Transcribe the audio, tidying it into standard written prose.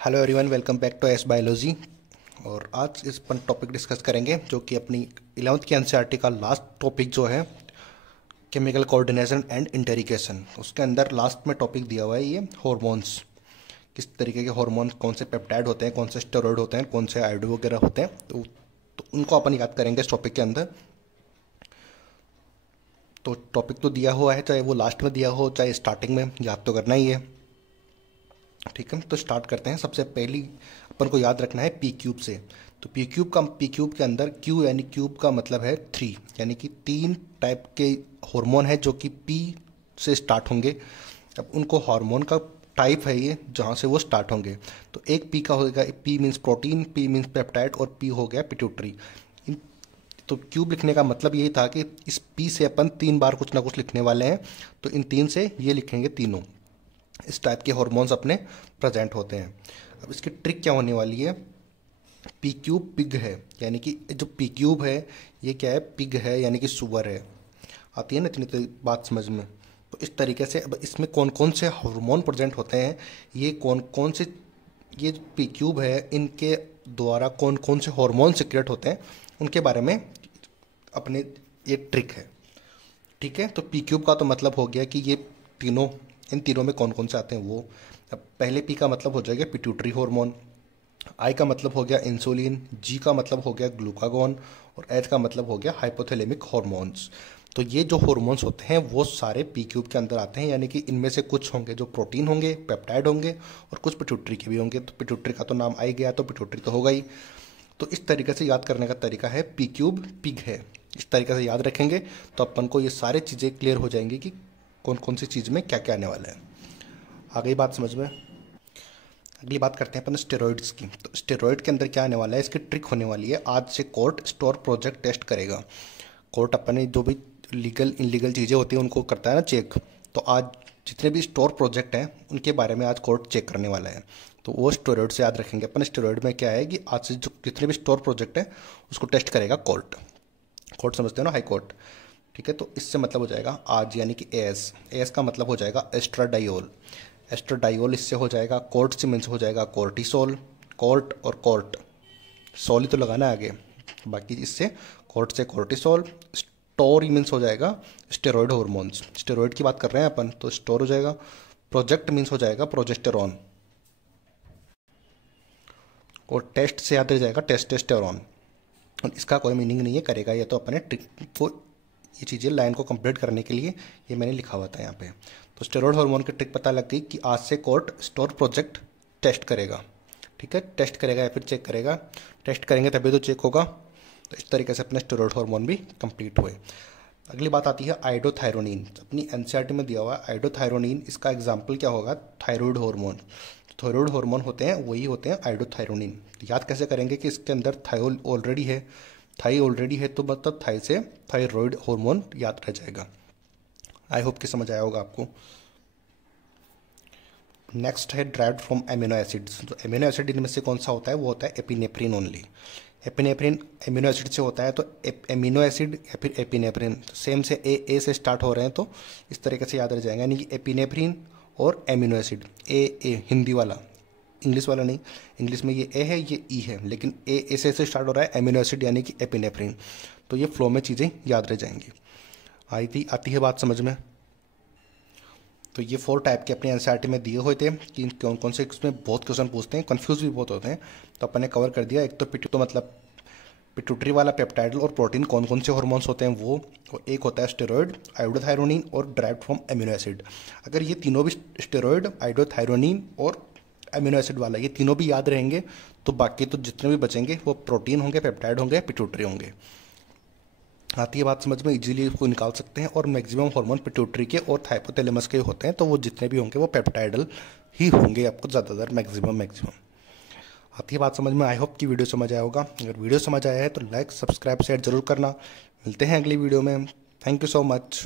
Hello everyone, welcome back to ace biology. और आज इस पर टॉपिक डिस्कस करेंगे जो कि अपनी 11th की एनसीईआरटी का लास्ट टॉपिक जो है केमिकल कोऑर्डिनेशन एंड इंटरीगेशन। उसके अंदर लास्ट में टॉपिक दिया हुआ है ये हार्मोन्स। किस तरीके के हार्मोन, कौन से पेप्टाइड होते हैं, कौन से स्टेरॉइड होते हैं, कौन से आयोडो वगैरह होते हैं, तो उनको अपन याद करेंगे इस टॉपिक के अंदर। तो टॉपिक तो दिया हुआ है, चाहे वो लास्ट में दिया हो चाहे स्टार्टिंग में, याद तो करना ही है। ठीक है, तो स्टार्ट करते हैं। सबसे पहली अपन को याद रखना है पी क्यूब से। तो पी क्यूब के अंदर क्यू यानी क्यूब का मतलब है 3, यानी कि 3 टाइप के हार्मोन है जो कि पी से स्टार्ट होंगे। अब उनको हार्मोन का टाइप है ये जहाँ से वो स्टार्ट होंगे। तो एक पी का होगा, P means protein, P means peptide और पी हो गया पिट्यूटरी। तो क्यूब लिखने का मतलब यही था कि इस पी से अपन 3 बार कुछ ना कुछ लिखने वाले हैं, तो इन 3 से ये लिखेंगे तीनों। इस टाइप के हार्मोन्स अपने प्रेजेंट होते हैं। अब इसकी ट्रिक क्या होने वाली है, पी क्यूब पिग है, यानी कि जो पी क्यूब है ये क्या है, पिग है यानी कि सुअर है। आती है ना इतनी तो बात समझ में। तो इस तरीके से अब इसमें कौन कौन से हार्मोन प्रेजेंट होते हैं, ये कौन कौन से, ये पी क्यूब है इनके द्वारा कौन कौन से हार्मोन सिक्रेट होते हैं उनके बारे में अपने ये ट्रिक है। ठीक है, तो पी क्यूब का तो मतलब हो गया कि ये तीनों, इन तीनों में कौन कौन से आते हैं वो। अब पहले पी का मतलब हो जाएगा पिट्यूटरी हार्मोन, आई का मतलब हो गया इंसुलिन, जी का मतलब हो गया ग्लूकागॉन और एच का मतलब हो गया हाइपोथैलेमिक हार्मोन्स। तो ये जो हार्मोन्स होते हैं वो सारे पी क्यूब के अंदर आते हैं, यानी कि इनमें से कुछ होंगे जो प्रोटीन होंगे, पेप्टाइड होंगे और कुछ पिट्यूटरी के भी होंगे। तो पिट्यूटरी का तो नाम आ ही गया, तो पिट्यूटरी तो होगा ही। तो इस तरीके से याद करने का तरीका है पी क्यूब पिग है। इस तरीके से याद रखेंगे तो अपन को ये सारी चीज़ें क्लियर हो जाएंगी कि कौन कौन सी चीज़ में क्या क्या आने वाला है। आ गई बात समझ में। अगली बात करते हैं अपन स्टेरॉइड्स की। तो स्टेरॉइड के अंदर क्या आने वाला है, इसकी ट्रिक होने वाली है। आज से कोर्ट स्टोर प्रोजेक्ट टेस्ट करेगा। कोर्ट अपने जो भी लीगल इनलीगल चीज़ें होती हैं उनको करता है ना चेक। तो आज जितने भी स्टोर प्रोजेक्ट हैं उनके बारे में आज कोर्ट चेक करने वाला है। तो वो स्टेरॉइड से याद रखेंगे अपन। स्टेरॉइड में क्या है कि आज से जो जितने भी स्टोर प्रोजेक्ट हैं उसको टेस्ट करेगा कोर्ट। कोर्ट समझते हो ना, हाई कोर्ट। ठीक है, तो इससे मतलब हो जाएगा आज यानी कि एस। एस का मतलब हो जाएगा एस्ट्राडाइल। एस्ट्राडाइल इससे हो जाएगा कोर्ट से मीन्स हो जाएगा कोर्टिसोल। कोर्ट और कोर्ट, सोल ही तो लगाना है आगे, बाकी इससे कोर्ट से कोर्टिसोल। स्टोर मीन्स हो जाएगा स्टेरॉइड हार्मोन्स। स्टेरॉइड की बात कर रहे हैं अपन, तो स्टोर हो जाएगा। प्रोजेक्ट मीन्स हो जाएगा प्रोजेस्टेरॉन और टेस्ट से याद रह जाएगा टेस्टेस्टेरॉन। और इसका कोई मीनिंग नहीं है, करेगा ये तो अपने ट्रिक को, ये चीज़ें लाइन को कंप्लीट करने के लिए ये मैंने लिखा हुआ था यहाँ पे। तो स्टेरॉइड हार्मोन की ट्रिक पता लग गई कि आज से कोर्ट स्टोर प्रोजेक्ट टेस्ट करेगा। ठीक है, टेस्ट करेगा या फिर चेक करेगा, टेस्ट करेंगे तभी तो चेक होगा। तो इस तरीके से अपने स्टेरॉइड हार्मोन भी कंप्लीट हुए। अगली बात आती है आइडोथायरोनिन। अपनी एनसीईआरटी में दिया हुआ है आइडोथायरोनिन, इसका एग्जाम्पल क्या होगा, थायराइड हार्मोन। थायराइड हार्मोन होते हैं वही होते हैं आइडोथायरोनिन। तो याद कैसे करेंगे कि इसके अंदर थायोल ऑलरेडी है, थाई ऑलरेडी है, तो मतलब थाई से थायराइड हार्मोन याद रह जाएगा। आई होप कि समझ आया होगा आपको। नेक्स्ट है ड्राइव्ड फ्रॉम एमिनो एसिड्स। तो एमिनो एसिड इनमें से कौन सा होता है, वो होता है epinephrine only. Epinephrine amino acid से होता है, तो एमिनो एसिड या फिर एपिनेफ्रिन सेम से ए से स्टार्ट हो रहे हैं, तो इस तरीके से याद रह जाएगा, यानी कि एपिनेफ्रिन और एमिनो एसिड। ए हिंदी वाला, इंग्लिश वाला नहीं। इंग्लिश में ये ए है, ये ई है, लेकिन ए से स्टार्ट हो रहा है, एमिनो एसिड यानी कि एपिनेफ्रिन। तो ये फ्लो में चीज़ें याद रह जाएंगी। आती है बात समझ में। तो ये 4 टाइप के अपने एनसीईआरटी में दिए हुए थे कि कौन कौन से, इसमें बहुत क्वेश्चन पूछते हैं, कंफ्यूज भी बहुत होते हैं। तो अपन ने कवर कर दिया। एक तो तो मतलब पिट्यूटरी वाला पेप्टाइडल और प्रोटीन कौन कौन से हार्मोन्स होते हैं वो, और एक होता है स्टेरॉइड, आइडोथायरोनिन और ड्राइव्ड फ्रॉम एमिनो एसिड। अगर ये तीनों भी स्टेरॉइड, आइडोथायरोनिन और एमिनो एसिड वाला ये तीनों भी याद रहेंगे, तो बाकी तो जितने भी बचेंगे वो प्रोटीन होंगे, पेप्टाइड होंगे, पिट्यूटरी होंगे। आती है बात समझ में, इजीली इसको निकाल सकते हैं। और मैक्सिमम हार्मोन पिट्यूटरी के और हाइपोथैलेमस के होते हैं, तो वो जितने भी होंगे वो पेप्टाइडल ही होंगे आपको ज़्यादातर, मैक्सिमम। आती है बात समझ में। आई होप कि वीडियो समझ आया होगा। अगर वीडियो समझ आया है तो लाइक, सब्सक्राइब, शेयर जरूर करना। मिलते हैं अगली वीडियो में। Thank you so much.